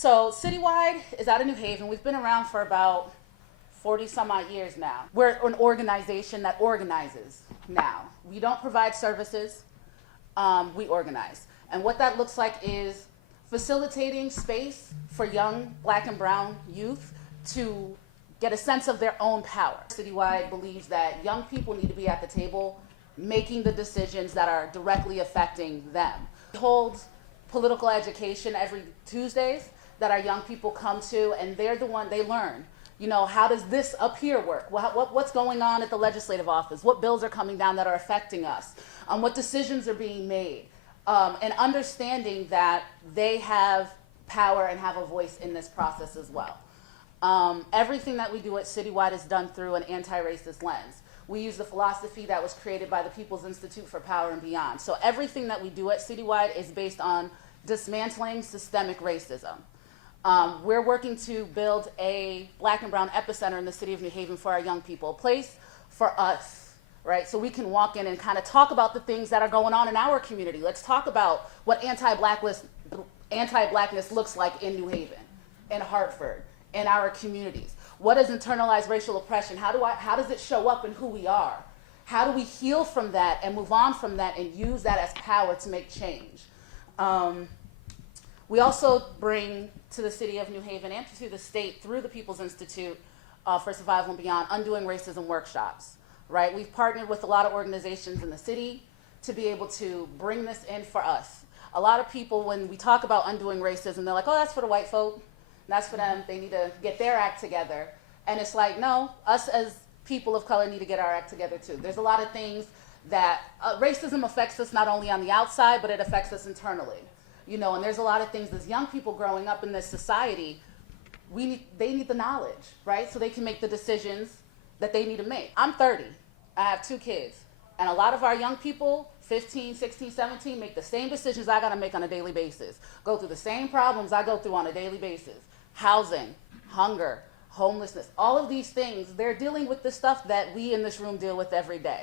So Citywide is out of New Haven. We've been around for about 40 some odd years now. We're an organization that organizes now. We don't provide services, we organize. And what that looks like is facilitating space for young Black and brown youth to get a sense of their own power. Citywide believes that young people need to be at the table making the decisions that are directly affecting them. We hold political education every Tuesdays that our young people come to, and they're the one, they learn. You know, how does this up here work? What's going on at the legislative office? What bills are coming down that are affecting us? What decisions are being made? And understanding that they have power and have a voice in this process as well. Everything that we do at Citywide is done through an anti-racist lens. We use the philosophy that was created by the People's Institute for Power and Beyond. So everything that we do at Citywide is based on dismantling systemic racism. We're working to build a Black and brown epicenter in the city of New Haven for our young people, a place for us, right? So we can walk in and kind of talk about the things that are going on in our community. Let's talk about what anti-blackness looks like in New Haven, in Hartford, in our communities. What is internalized racial oppression? How does it show up in who we are? How do we heal from that and move on from that and use that as power to make change? We also bring to the city of New Haven and to the state through the People's Institute for Survival and Beyond undoing racism workshops, right? We've partnered with a lot of organizations in the city to be able to bring this in for us. A lot of people, when we talk about undoing racism, they're like, oh, that's for the white folk. That's for them. They need to get their act together. And it's like, no, us as people of color need to get our act together too. There's a lot of things that racism affects us not only on the outside, but it affects us internally. You know, and there's a lot of things as young people growing up in this society, they need the knowledge, right? So they can make the decisions that they need to make. I'm 30, I have 2 kids, and a lot of our young people, 15, 16, 17, make the same decisions I gotta make on a daily basis, go through the same problems I go through on a daily basis. Housing, hunger, homelessness, all of these things, they're dealing with the stuff that we in this room deal with every day.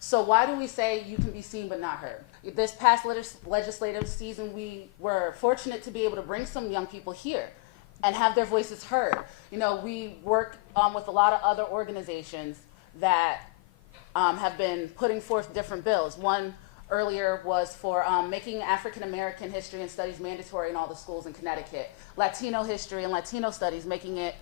So why do we say you can be seen but not heard? This past legislative season, we were fortunate to be able to bring some young people here and have their voices heard. You know, we work with a lot of other organizations that have been putting forth different bills. One earlier was for making African American history and studies mandatory in all the schools in Connecticut. Latino history and Latino studies, making it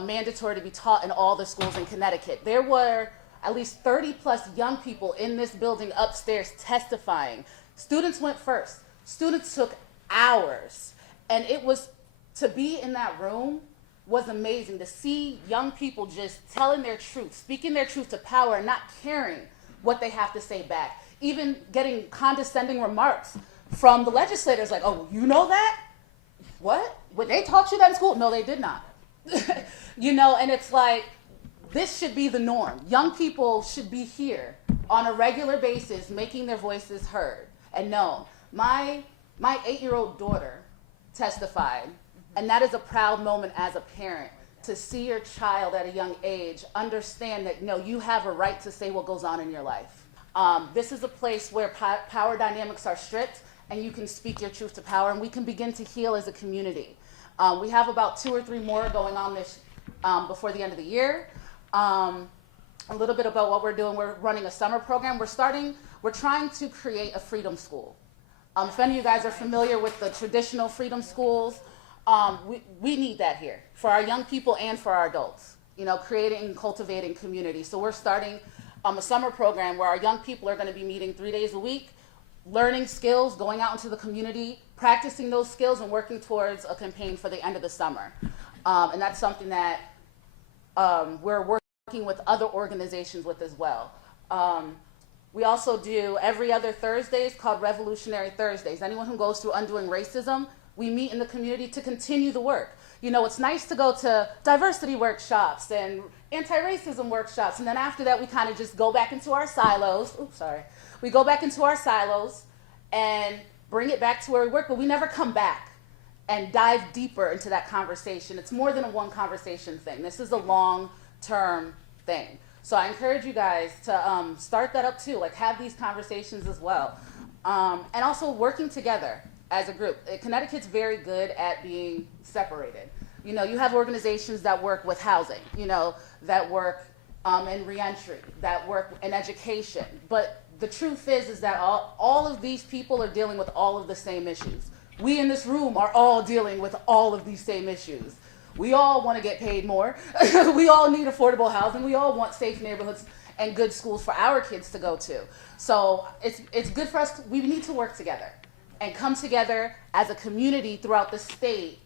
mandatory to be taught in all the schools in Connecticut. There were at least 30 plus young people in this building upstairs testifying. Students went first. Students took hours. And it was, to be in that room was amazing, to see young people just telling their truth, speaking their truth to power and not caring what they have to say back. Even getting condescending remarks from the legislators like, oh, you know that? What? They taught you that in school? No, they did not. You know, and it's like, this should be the norm. Young people should be here on a regular basis making their voices heard and known. My 8-year-old daughter testified, and that is a proud moment as a parent, to see your child at a young age understand that, no, you have a right to say what goes on in your life. This is a place where power dynamics are stripped and you can speak your truth to power, and we can begin to heal as a community. We have about 2 or 3 more going on this before the end of the year. A little bit about what we're doing. We're running a summer program. We're trying to create a freedom school. If any of you guys are familiar with the traditional freedom schools, we need that here for our young people and for our adults, you know, creating and cultivating community. So we're starting a summer program where our young people are going to be meeting 3 days a week, learning skills, going out into the community, practicing those skills, and working towards a campaign for the end of the summer. And that's something that we're working with other organizations with as well. We also do every other Thursdays called Revolutionary Thursdays. Anyone who goes through undoing racism, we meet in the community to continue the work. You know, it's nice to go to diversity workshops and anti-racism workshops, and then after that we kind of just go back into our silos. Oops, sorry. We go back into our silos and bring it back to where we work, but we never come back and dive deeper into that conversation. It's more than a one conversation thing. This is a long-term thing. So I encourage you guys to start that up too, like have these conversations as well. And also working together. as a group. Connecticut's very good at being separated. You know, you have organizations that work with housing, you know, that work in reentry, that work in education. But the truth is that all of these people are dealing with all of the same issues. We in this room are all dealing with all of these same issues. We all want to get paid more. We all need affordable housing. We all want safe neighborhoods and good schools for our kids to go to. So it's good for us. We need to work together and come together as a community throughout the state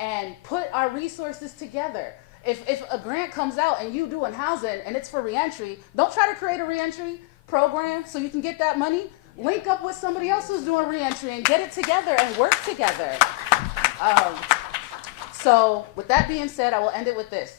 and put our resources together. If a grant comes out and you doing housing and it's for reentry, don't try to create a reentry program so you can get that money. Link up with somebody else who's doing reentry and get it together and work together. So with that being said, I will end it with this.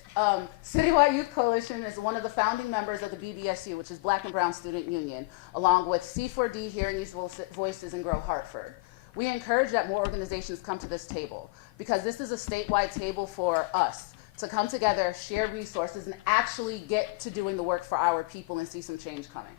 Citywide Youth Coalition is one of the founding members of the BBSU, which is Black and Brown Student Union, along with C4D, Hearing Youth Voices, and Grow Hartford. We encourage that more organizations come to this table because this is a statewide table for us to come together, share resources, and actually get to doing the work for our people and see some change coming.